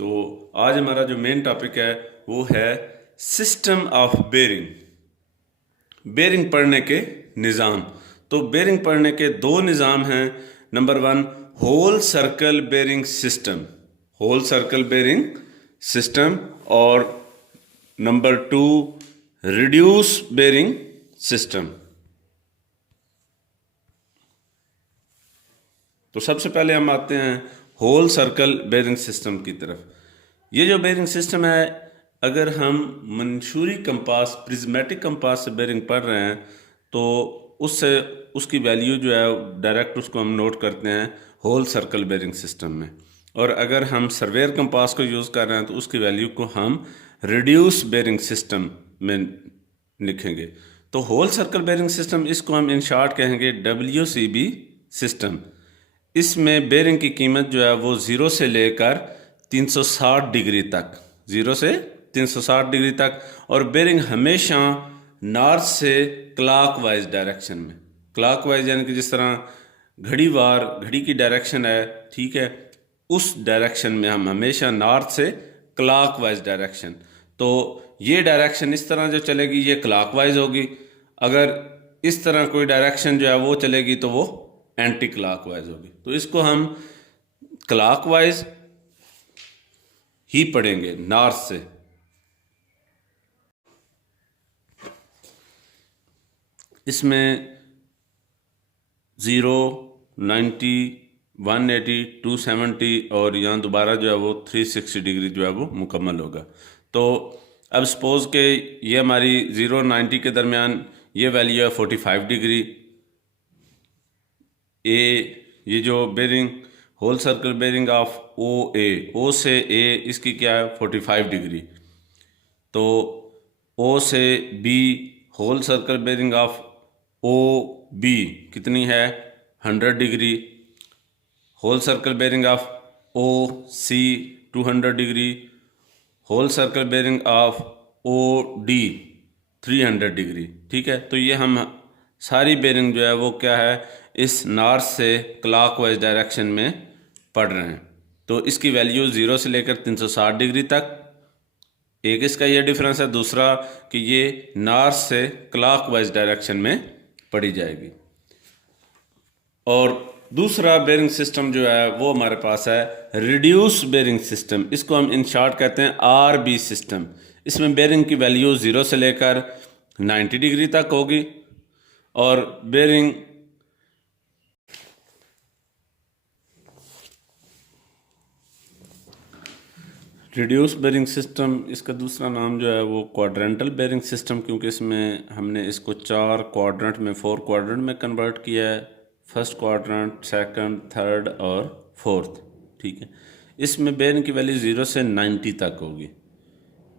तो आज हमारा जो मेन टॉपिक है वो है सिस्टम ऑफ बेरिंग। बेरिंग पढ़ने के निज़ाम। तो बेरिंग पढ़ने के दो निज़ाम हैं। Number 1 whole circle bearing system, whole circle bearing system, और नंबर 2 रिड्यूस बेरिंग सिस्टम। तो सबसे पहले हम आते हैं होल सर्कल बेरिंग सिस्टम की तरफ। ये जो बेरिंग सिस्टम है, अगर हम मंशूरी कंपास, प्रिज्मेटिक कंपास से बेरिंग पढ़ रहे हैं तो उससे उसकी वैल्यू जो है डायरेक्ट उसको हम नोट करते हैं होल सर्कल बेरिंग सिस्टम में, और अगर हम सर्वेयर कंपास को यूज़ कर रहे हैं तो उसकी वैल्यू को हम रिड्यूस बेरिंग सिस्टम में लिखेंगे। तो होल सर्कल बेरिंग सिस्टम, इसको हम इन शॉर्ट कहेंगे WCB सिस्टम। इसमें बेरिंग की कीमत जो है वो 0 से लेकर 360 डिग्री तक, 0 से 360 डिग्री तक, और बेरिंग हमेशा नॉर्थ से क्लॉकवाइज डायरेक्शन में, क्लॉकवाइज यानी कि जिस तरह घड़ी की डायरेक्शन है, ठीक है, उस डायरेक्शन में हम हमेशा नॉर्थ से क्लॉकवाइज डायरेक्शन। तो ये डायरेक्शन इस तरह जो चलेगी ये क्लॉकवाइज होगी, अगर इस तरह कोई डायरेक्शन जो है वो चलेगी तो वो एंटी क्लॉकवाइज होगी। तो इसको हम क्लॉकवाइज ही पढ़ेंगे नॉर्थ से। इसमें 0, 90, 180, 270 और यहाँ दोबारा जो है वो 360 डिग्री जो है वो मुकम्मल होगा। तो अब सपोज के ये हमारी 0 90 के दरमियान ये वैल्यू है 45 डिग्री। ये जो bearing whole circle bearing of O से ए, इसकी क्या है 45 डिग्री। तो ओ से B whole circle bearing of O B कितनी है 100 degree. Whole circle bearing of O C 200 degree. Whole circle bearing of O D 300 degree. ठीक है, तो ये हम सारी बेरिंग जो है वो क्या है इस नॉर्थ से क्लॉकवाइज डायरेक्शन में पढ़ रहे हैं। तो इसकी वैल्यू 0 से लेकर 360 डिग्री तक, एक इसका ये डिफरेंस है, दूसरा कि ये नॉर्थ से क्लॉकवाइज डायरेक्शन में पढ़ी जाएगी। और दूसरा बेरिंग सिस्टम जो है वो हमारे पास है रिड्यूस बेरिंग सिस्टम। इसको हम इन शॉर्ट कहते हैं RB सिस्टम। इसमें बेरिंग की वैल्यू 0 से लेकर 90 डिग्री तक होगी, और बेरिंग रिड्यूस बेरिंग सिस्टम, इसका दूसरा नाम जो है वो क्वाड्रेंटल बेरिंग सिस्टम, क्योंकि इसमें हमने इसको 4 क्वाड्रेंट में 4 क्वाड्रेंट में कन्वर्ट किया है, फर्स्ट क्वाड्रेंट, सेकंड, थर्ड और फोर्थ। ठीक है, इसमें बेरिंग की वैल्यू 0 से 90 तक होगी,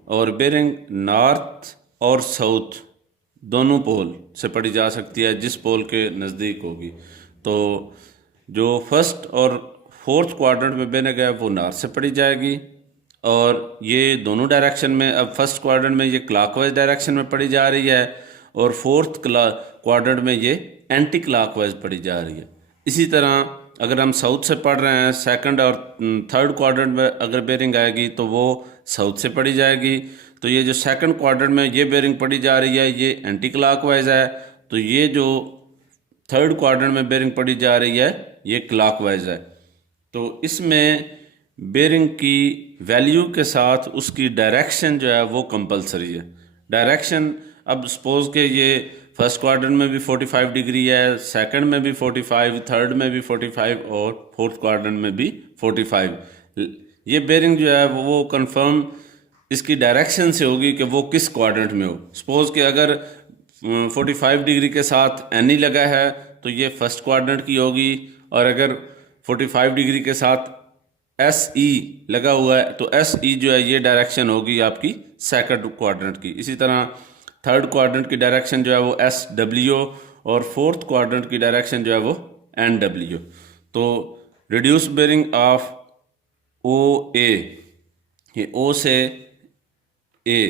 और बेरिंग नॉर्थ और साउथ दोनों पोल से पढ़ी जा सकती है, जिस पोल के नज़दीक होगी। तो जो फर्स्ट और फोर्थ क्वाड्रेंट में बेरिंग है वो नॉर्थ से पढ़ी जाएगी, और ये दोनों डायरेक्शन में, अब फर्स्ट क्वाड्रेंट में ये क्लॉकवाइज डायरेक्शन में पढ़ी जा रही है, और फोर्थ क्वाड्रेंट में ये एंटी क्लॉकवाइज पढ़ी जा रही है। इसी तरह अगर हम साउथ से पढ़ रहे हैं, सेकंड और थर्ड क्वाड्रेंट में अगर बेरिंग आएगी तो वो साउथ से पढ़ी जाएगी। तो ये जो सेकंड क्वाड्रेंट में ये बेरिंग पढ़ी जा रही है ये एंटी क्लॉकवाइज है, तो ये जो थर्ड क्वाड्रेंट में बेरिंग पढ़ी जा रही है ये क्लॉकवाइज है। तो इसमें बेरिंग की वैल्यू के साथ उसकी डायरेक्शन जो है वो कंपलसरी है। डायरेक्शन, अब सपोज के ये फर्स्ट क्वाड्रेंट में भी 45 डिग्री है, सेकंड में भी 45, थर्ड में भी 45 और फोर्थ क्वाड्रेंट में भी 45। ये बेरिंग जो है वो कंफर्म इसकी डायरेक्शन से होगी कि वो किस क्वाड्रेंट में हो। सपोज कि अगर 45 डिग्री के साथ एनी लगा है तो ये फर्स्ट क्वाड्रेंट की होगी, और अगर 45 डिग्री के साथ SE लगा हुआ है तो SE जो है ये डायरेक्शन होगी आपकी सेकंड क्वाड्रेंट की। इसी तरह थर्ड क्वाड्रेंट की डायरेक्शन जो है वो SW, और फोर्थ क्वाड्रेंट की डायरेक्शन जो है वो NW। तो रिड्यूस बेरिंग ऑफ OA, ये O से A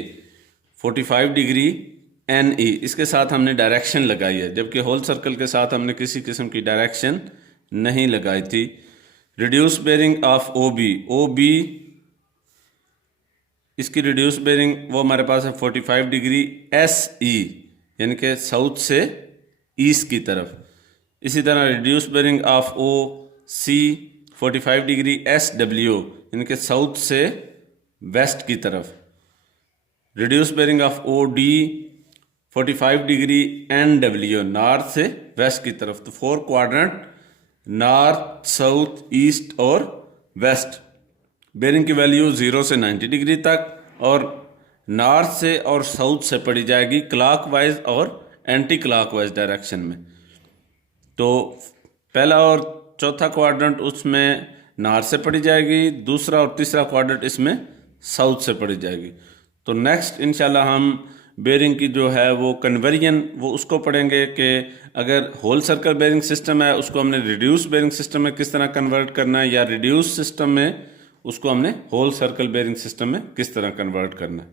45 डिग्री NE, इसके साथ हमने डायरेक्शन लगाई है, जबकि होल सर्कल के साथ हमने किसी किस्म की डायरेक्शन नहीं लगाई थी। रिड्यूस बेरिंग ऑफ OB इसकी रिड्यूस बेरिंग वो हमारे पास है 45 डिग्री SE, यानी कि साउथ से ईस्ट की तरफ। इसी तरह reduced bearing of OC 45 degree SW, यानी कि साउथ से वेस्ट की तरफ। Reduced bearing of OD 45 degree NW, north से वेस्ट की तरफ। तो 4 क्वाड्रेंट, नॉर्थ, साउथ, ईस्ट और वेस्ट। बेरिंग की वैल्यू 0 से 90 डिग्री तक और नॉर्थ से और साउथ से पड़ी जाएगी क्लॉकवाइज और एंटी क्लॉकवाइज डायरेक्शन में। तो पहला और चौथा क्वाड्रेंट उसमें नॉर्थ से पड़ी जाएगी, दूसरा और तीसरा क्वाड्रेंट इसमें साउथ से पड़ी जाएगी। तो नेक्स्ट इंशाल्लाह हम बेरिंग की जो है वो कन्वर्जन वो उसको पढ़ेंगे कि अगर होल सर्कल बेरिंग सिस्टम है उसको हमने रिड्यूस बेरिंग सिस्टम में किस तरह कन्वर्ट करना है, या रिड्यूस सिस्टम में उसको हमने होल सर्कल बेरिंग सिस्टम में किस तरह कन्वर्ट करना है।